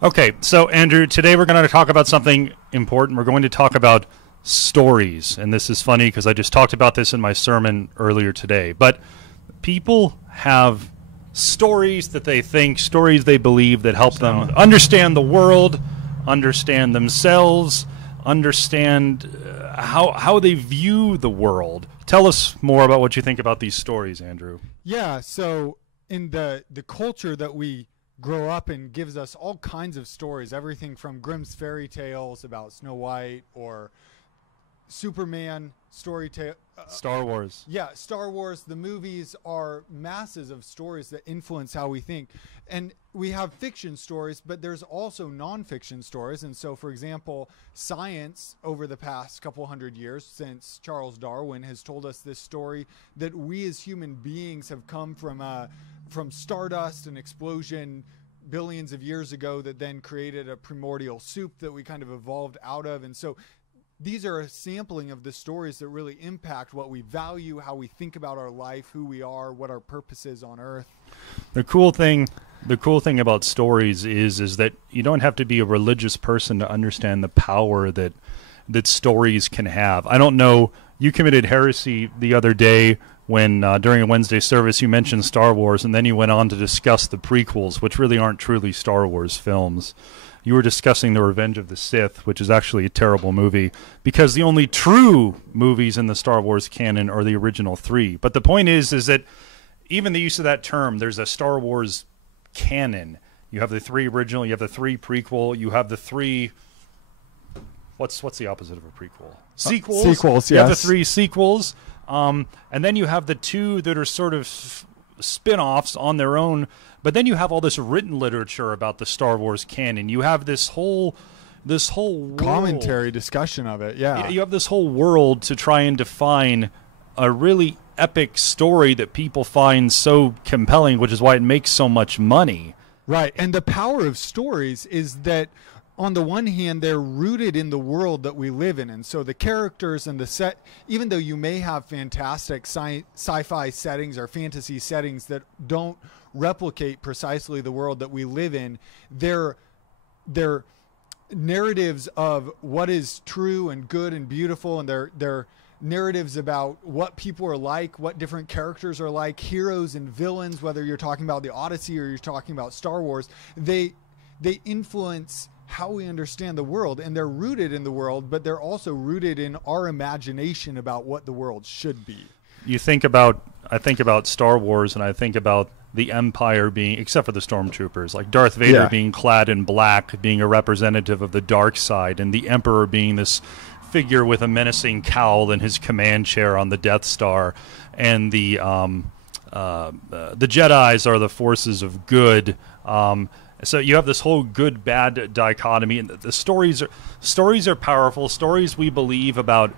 Okay, so Andrew, today we're going to talk about something important. We're going to talk about stories. And this is funny because I just talked about this in my sermon earlier today. But people have stories that they think, stories they believe that help them understand the world, understand themselves, understand how they view the world. Tell us more about what you think about these stories, Andrew. Yeah, so in the culture that we grow up in gives us all kinds of stories, everything from Grimm's fairy tales about Snow White or Superman story tale. Star Wars. Yeah, Star Wars, the movies are masses of stories that influence how we think. And we have fiction stories, but there's also nonfiction stories. And so, for example, science over the past couple hundred years since Charles Darwin has told us this story that we as human beings have come from stardust and explosion billions of years ago that then created a primordial soup that we kind of evolved out of. And so these are a sampling of the stories that really impact what we value, how we think about our life, who we are, what our purpose is on earth. The cool thing about stories is that you don't have to be a religious person to understand the power that stories can have. I don't know, you committed heresy the other day when during a Wednesday service you mentioned Star Wars, and then you went on to discuss the prequels, which really aren't truly Star Wars films. You were discussing The Revenge of the Sith, which is actually a terrible movie, because the only true movies in the Star Wars canon are the original three. But the point is that even the use of that term, there's a Star Wars canon. You have the three original, you have the three prequel, you have the three... What's the opposite of a prequel? Sequels. Sequels, yes. You have the three sequels, and then you have the two that are sort of spin-offs on their own. But then you have all this written literature about the Star Wars canon. You have this whole world. Commentary discussion of it, yeah. You have this whole world to try and define a really epic story that people find so compelling, which is why it makes so much money. Right, and the power of stories is that on the one hand, they're rooted in the world that we live in. And so the characters and the set, even though you may have fantastic sci-fi settings or fantasy settings that don't replicate precisely the world that we live in, they're narratives of what is true and good and beautiful, and they're narratives about what people are like, what different characters are like, heroes and villains, whether you're talking about the Odyssey or you're talking about Star Wars. They influence how we understand the world, and they're rooted in the world, but they're also rooted in our imagination about what the world should be. I think about Star Wars, and I think about the Empire being, except for the Stormtroopers, like Darth Vader being clad in black, being a representative of the dark side, and the Emperor being this figure with a menacing cowl in his command chair on the Death Star, and the Jedis are the forces of good. So you have this whole good-bad dichotomy, and the stories are powerful. Stories we believe about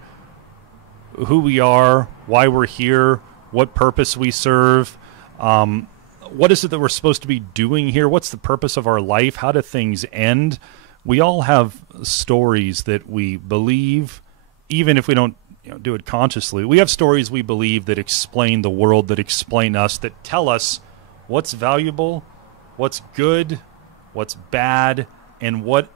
who we are, why we're here, what purpose we serve, what is it that we're supposed to be doing here, what's the purpose of our life, how do things end. We all have stories that we believe, even if we don't do it consciously. We have stories we believe that explain the world, that explain us, that tell us what's valuable, what's good, what's bad, and what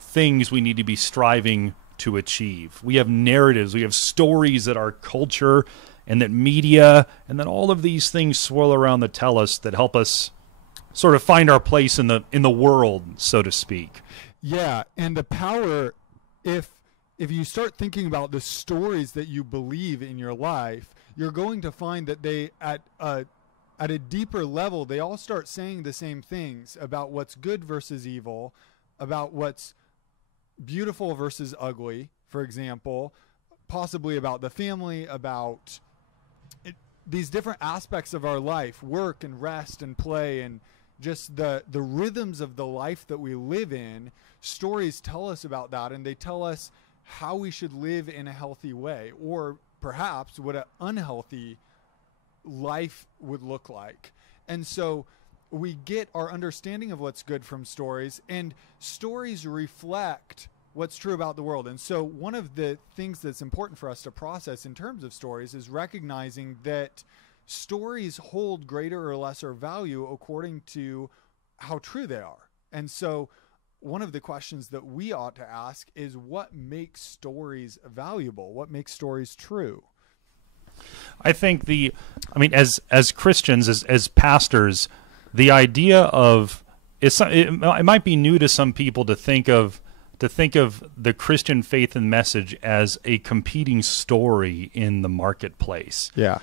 things we need to be striving to achieve. We have narratives, we have stories that our culture and that media and then all of these things swirl around that tell us, that help us sort of find our place in the world, so to speak. Yeah, and the power, if you start thinking about the stories that you believe in your life, you're going to find that they at a deeper level, they all start saying the same things about what's good versus evil, about what's beautiful versus ugly, for example, possibly about the family, about these different aspects of our life, work and rest and play, and just the rhythms of the life that we live in. Stories tell us about that, and they tell us how we should live in a healthy way, or perhaps what an unhealthy life would look like. And so we get our understanding of what's good from stories, and stories reflect what's true about the world. And so one of the things that's important for us to process in terms of stories is recognizing that stories hold greater or lesser value according to how true they are. And so one of the questions that we ought to ask is, what makes stories valuable? What makes stories true? I think as Christians, as pastors, the idea of it might be new to some people to think of the Christian faith and message as a competing story in the marketplace. Yeah.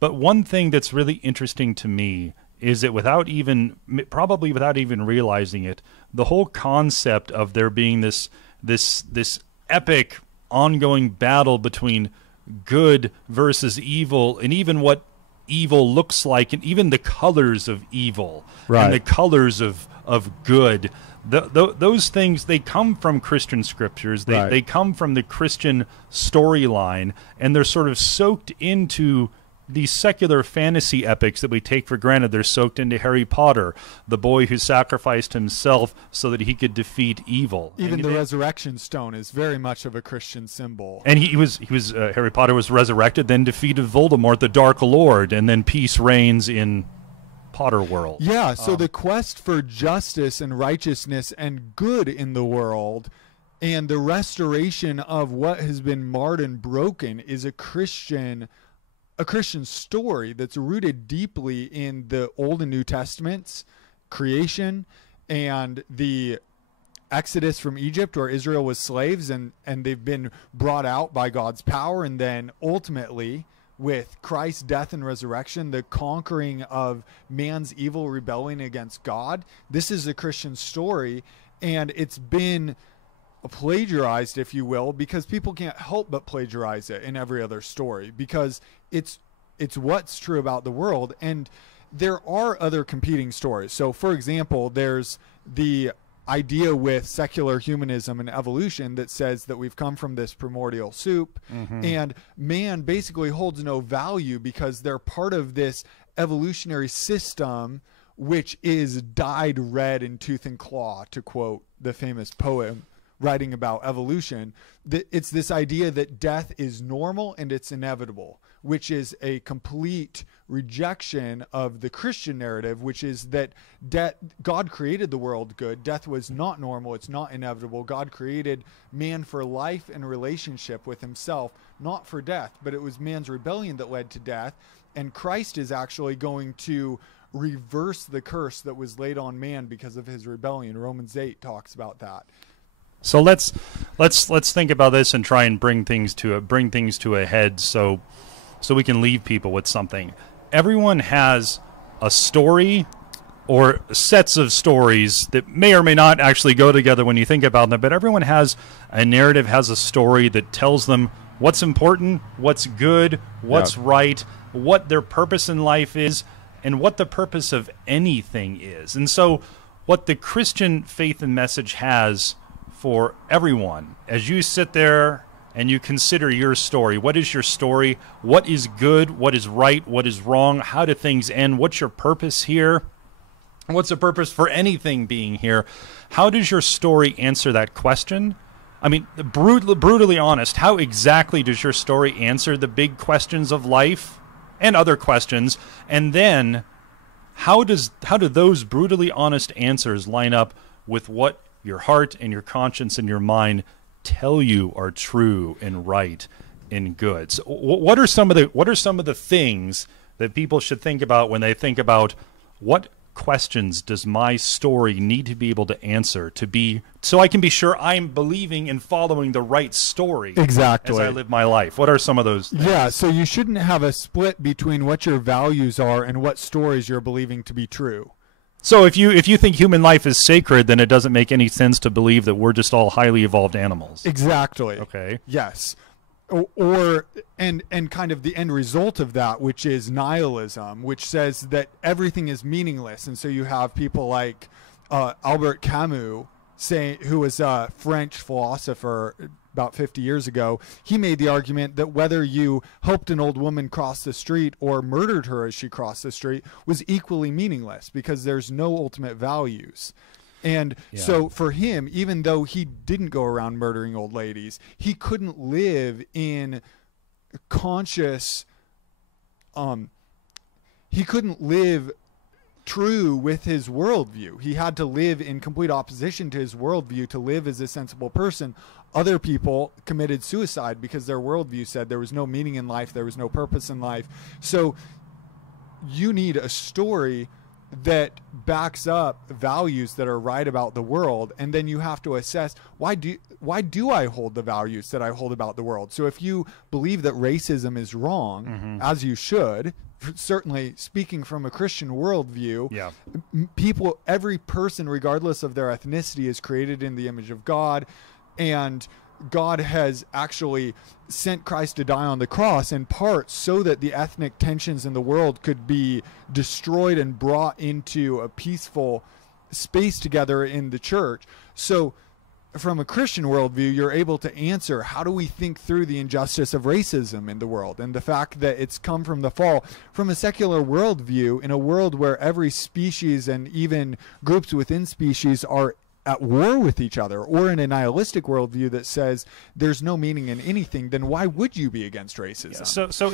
But one thing that's really interesting to me is that probably without even realizing it, the whole concept of there being this epic ongoing battle between good versus evil, and even what evil looks like, and even the colors of evil, right, and the colors of good. Those things, they come from Christian scriptures. They come from the Christian storyline, and they're sort of soaked into these secular fantasy epics that we take for granted. They're soaked into Harry Potter, the boy who sacrificed himself so that he could defeat evil. Even the resurrection stone is very much of a Christian symbol. And Harry Potter was resurrected, then defeated Voldemort, the Dark Lord, and then peace reigns in Potter world. Yeah, so the quest for justice and righteousness and good in the world, and the restoration of what has been marred and broken, is a Christian story that's rooted deeply in the Old and New Testaments, creation, and the Exodus from Egypt, where Israel was slaves, and they've been brought out by God's power, and then ultimately with Christ's death and resurrection, the conquering of man's evil rebellion against God. This is a Christian story, and it's been plagiarized, if you will, because people can't help but plagiarize it in every other story, because it's what's true about the world. And there are other competing stories. So for example, there's the idea with secular humanism and evolution that says that we've come from this primordial soup, and man basically holds no value because they're part of this evolutionary system which is dyed red in tooth and claw, to quote the famous poem writing about evolution. It's this idea that death is normal and it's inevitable, which is a complete rejection of the Christian narrative, which is that God created the world good. Death was not normal. It's not inevitable. God created man for life and relationship with himself, not for death. But it was man's rebellion that led to death. And Christ is actually going to reverse the curse that was laid on man because of his rebellion. Romans 8 talks about that. So let's think about this and try and bring things to a head, so we can leave people with something. Everyone has a story or sets of stories that may or may not actually go together when you think about them, but everyone has a narrative, has a story that tells them what's important, what's good, what's right, what their purpose in life is, and what the purpose of anything is. And so what the Christian faith and message has for everyone, as you sit there and you consider your story, what is your story? What is good? What is right? What is wrong? How do things end? What's your purpose here? What's the purpose for anything being here? How does your story answer that question? I mean, brutally honest, how exactly does your story answer the big questions of life and other questions? And then how do those brutally honest answers line up with what your heart and your conscience and your mind tell you are true and right and good? So what are some of the things that people should think about when they think about what questions does my story need to be able to answer so I can be sure I'm believing and following the right story exactly as I live my life? What are some of those things? Yeah, so you shouldn't have a split between what your values are and what stories you're believing to be true. So if you think human life is sacred, then it doesn't make any sense to believe that we're just all highly evolved animals. Exactly. Okay. Yes. And kind of the end result of that, which is nihilism, which says that everything is meaningless. And so you have people like Albert Camus, who was a French philosopher about 50 years ago. He made the argument that whether you helped an old woman cross the street or murdered her as she crossed the street was equally meaningless because there's no ultimate values. And so for him, even though he didn't go around murdering old ladies, he couldn't live in conscious, he couldn't live true with his worldview. He had to live in complete opposition to his worldview to live as a sensible person. Other people committed suicide because their worldview said there was no meaning in life, there was no purpose in life. So you need a story that backs up values that are right about the world, and then you have to assess, why do I hold the values that I hold about the world? So if you believe that racism is wrong, as you should, certainly speaking from a Christian worldview, every person, regardless of their ethnicity, is created in the image of God, and God has actually sent Christ to die on the cross in part so that the ethnic tensions in the world could be destroyed and brought into a peaceful space together in the church. So from a Christian worldview, you're able to answer, how do we think through the injustice of racism in the world and the fact that it's come from the fall? From a secular worldview, in a world where every species and even groups within species are at war with each other, or in a nihilistic worldview that says there's no meaning in anything, then why would you be against racism? So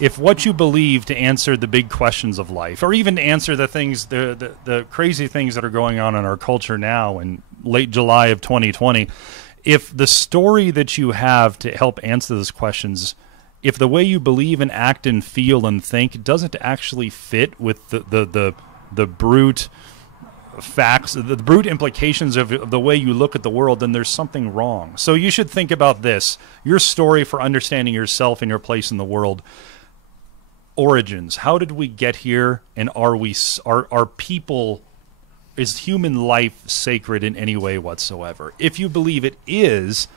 if what you believe to answer the big questions of life, or even to answer the things, the crazy things that are going on in our culture now in late July of 2020, if the story that you have to help answer those questions, if the way you believe and act and feel and think doesn't actually fit with the brute facts, the brute implications of the way you look at the world, then there's something wrong. So you should think about this. Your story for understanding yourself and your place in the world. Origins. How did we get here? And are people, is human life sacred in any way whatsoever? If you believe it is,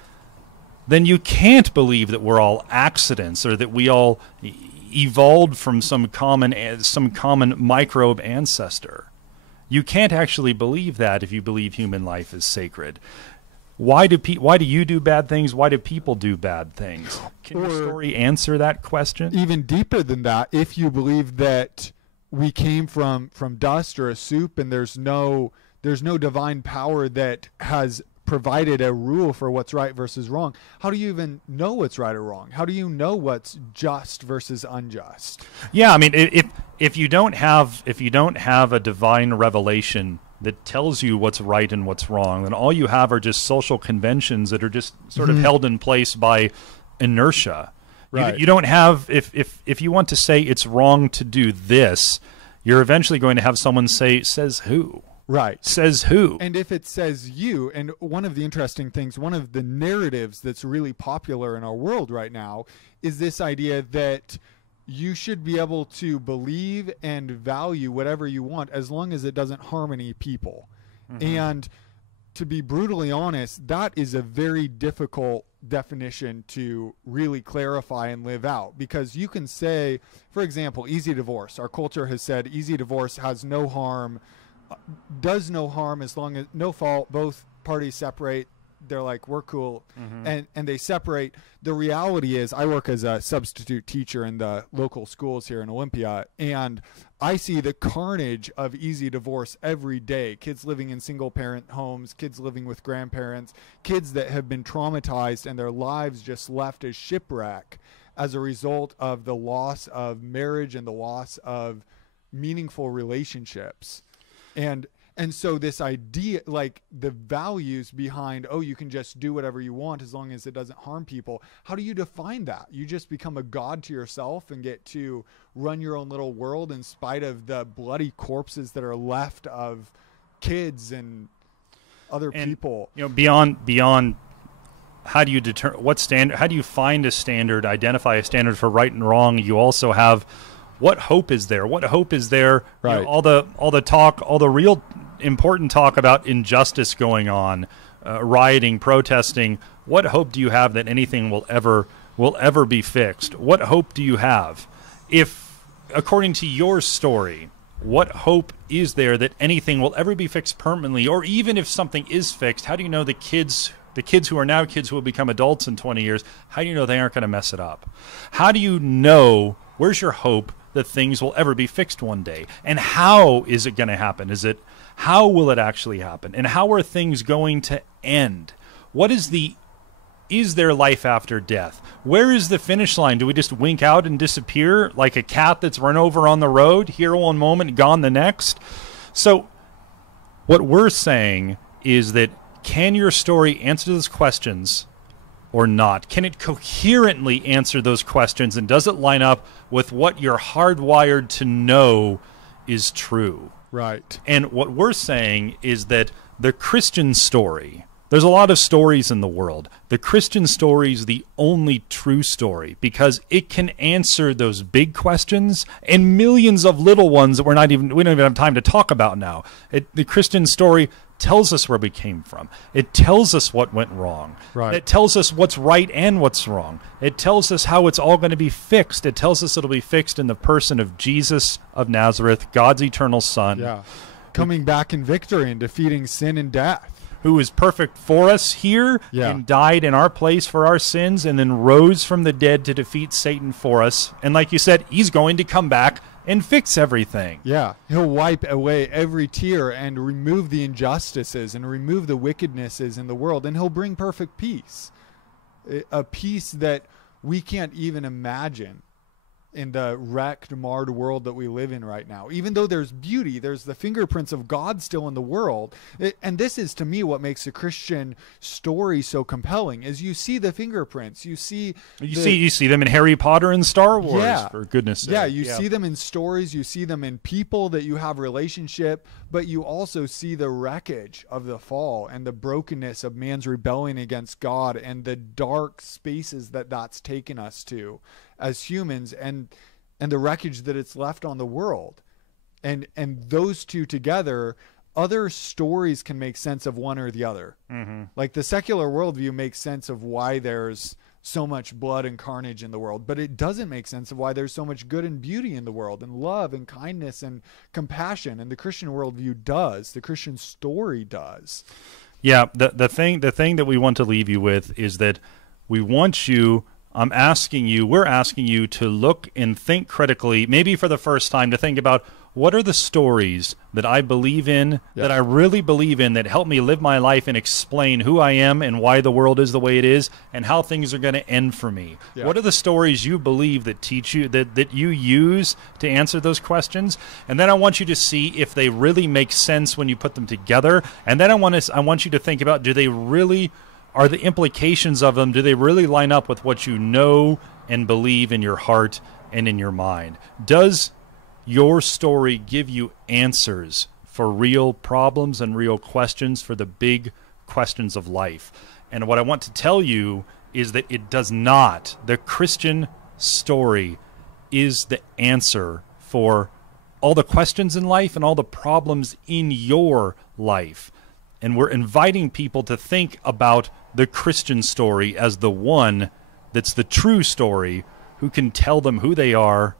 then you can't believe that we're all accidents or that we all evolved from some common microbe ancestor. You can't actually believe that if you believe human life is sacred. Why do you do bad things? Why do people do bad things? Can your story answer that question? Even deeper than that, if you believe that we came from dust or a soup, and there's no divine power that has provided a rule for what's right versus wrong, how do you even know what's right or wrong? How do you know what's just versus unjust? Yeah, I mean, if you don't have a divine revelation that tells you what's right and what's wrong, then all you have are just social conventions that are just sort of held in place by inertia. Right. You don't have, if you want to say it's wrong to do this, you're eventually going to have someone say, says who? Right. Says who? And if it says you, and one of the interesting things, one of the narratives that's really popular in our world right now is this idea that you should be able to believe and value whatever you want as long as it doesn't harm any people. And to be brutally honest, that is a very difficult definition to really clarify and live out, because you can say, for example, easy divorce. Our culture has said easy divorce has no harm, does no harm as long as no fault, both parties separate, they're like, we're cool, and they separate. The reality is, I work as a substitute teacher in the local schools here in Olympia, and I see the carnage of easy divorce every day. Kids living in single parent homes, kids living with grandparents, kids that have been traumatized and their lives just left as shipwreck as a result of the loss of marriage and the loss of meaningful relationships. And so this idea, like the values behind, oh, you can just do whatever you want as long as it doesn't harm people. How do you define that? You just become a god to yourself and get to run your own little world in spite of the bloody corpses that are left of kids and other people. You know, beyond how do you what standard? How do you find a standard, identify a standard for right and wrong? You also have, what hope is there? What hope is there? Right. You know, all the talk, all the real important talk about injustice going on, rioting, protesting. What hope do you have that anything will ever be fixed? What hope do you have? If, according to your story, what hope is there that anything will ever be fixed permanently? Or even if something is fixed, how do you know the kids who are now kids who will become adults in 20 years, how do you know they aren't going to mess it up? How do you know, where's your hope that things will ever be fixed one day? And how is it going to happen? How will it actually happen? And how are things going to end? What is the is there life after death? Where is the finish line? Do we just wink out and disappear like a cat that's run over on the road? Here one moment, gone the next. So what we're saying is that, can your story answer those questions or not? Can it coherently answer those questions, and does it line up with what you're hardwired to know is true? Right. And what we're saying is that the Christian story, there's a lot of stories in the world. The Christian story is the only true story because it can answer those big questions and millions of little ones that we don't even have time to talk about now. The Christian story tells us where we came from. It tells us what went wrong. Right. It tells us what's right and what's wrong. It tells us how it's all going to be fixed. It tells us it'll be fixed in the person of Jesus of Nazareth, God's eternal Son. Yeah. Coming back in victory and defeating sin and death. Who is perfect for us here and died in our place for our sins and then rose from the dead to defeat Satan for us. And like you said, he's going to come back and fix everything. Yeah, he'll wipe away every tear and remove the injustices and remove the wickednesses in the world, and he'll bring perfect peace. A peace that we can't even imagine in the wrecked, marred world that we live in right now. Even though there's beauty, there's the fingerprints of God still in the world. And this is, to me, what makes the Christian story so compelling, is you see the fingerprints. You see them in Harry Potter and Star Wars, for goodness sake. Yeah, you see them in stories. You see them in people that you have relationship, but you also see the wreckage of the fall and the brokenness of man's rebellion against God and the dark spaces that that's taken us to as humans, and the wreckage that it's left on the world. And those two together, other stories can make sense of one or the other. Mm-hmm. Like the secular worldview makes sense of why there's so much blood and carnage in the world, but it doesn't make sense of why there's so much good and beauty in the world, and love and kindness and compassion. And the Christian worldview does. The Christian story does. Yeah, the thing that we want to leave you with is that we're asking you to look and think critically, maybe for the first time, to think about, what are the stories that I believe in, that I really believe in, that help me live my life and explain who I am and why the world is the way it is and how things are going to end for me? Yeah. What are the stories you believe that teach you, that you use to answer those questions? And then I want you to see if they really make sense when you put them together. And then I want you to think about, are the implications of them, do they really line up with what you know and believe in your heart and in your mind? Does your story give you answers for real problems and real questions, for the big questions of life? And what I want to tell you is that it does not. The Christian story is the answer for all the questions in life and all the problems in your life. And we're inviting people to think about the Christian story as the one that's the true story, who can tell them who they are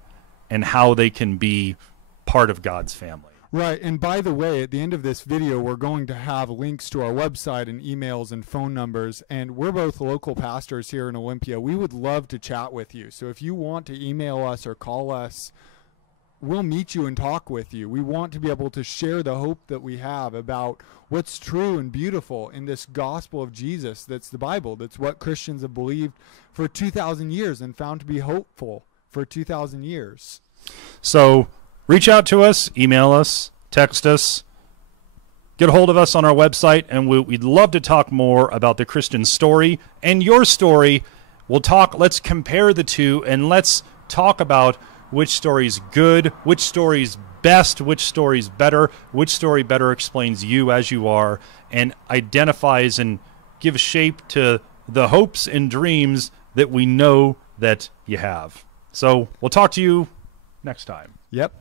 and how they can be part of God's family. Right. And by the way, at the end of this video, we're going to have links to our website and emails and phone numbers. And we're both local pastors here in Olympia. We would love to chat with you. So if you want to email us or call us, we'll meet you and talk with you. We want to be able to share the hope that we have about what's true and beautiful in this gospel of Jesus. That's the Bible. That's what Christians have believed for 2,000 years and found to be hopeful for 2,000 years. So reach out to us, email us, text us, get a hold of us on our website, and we'd love to talk more about the Christian story and your story. Let's compare the two, and let's talk about which story's good, which story's best, which story's better, which story better explains you as you are and identifies and gives shape to the hopes and dreams that we know that you have. So we'll talk to you next time. Yep.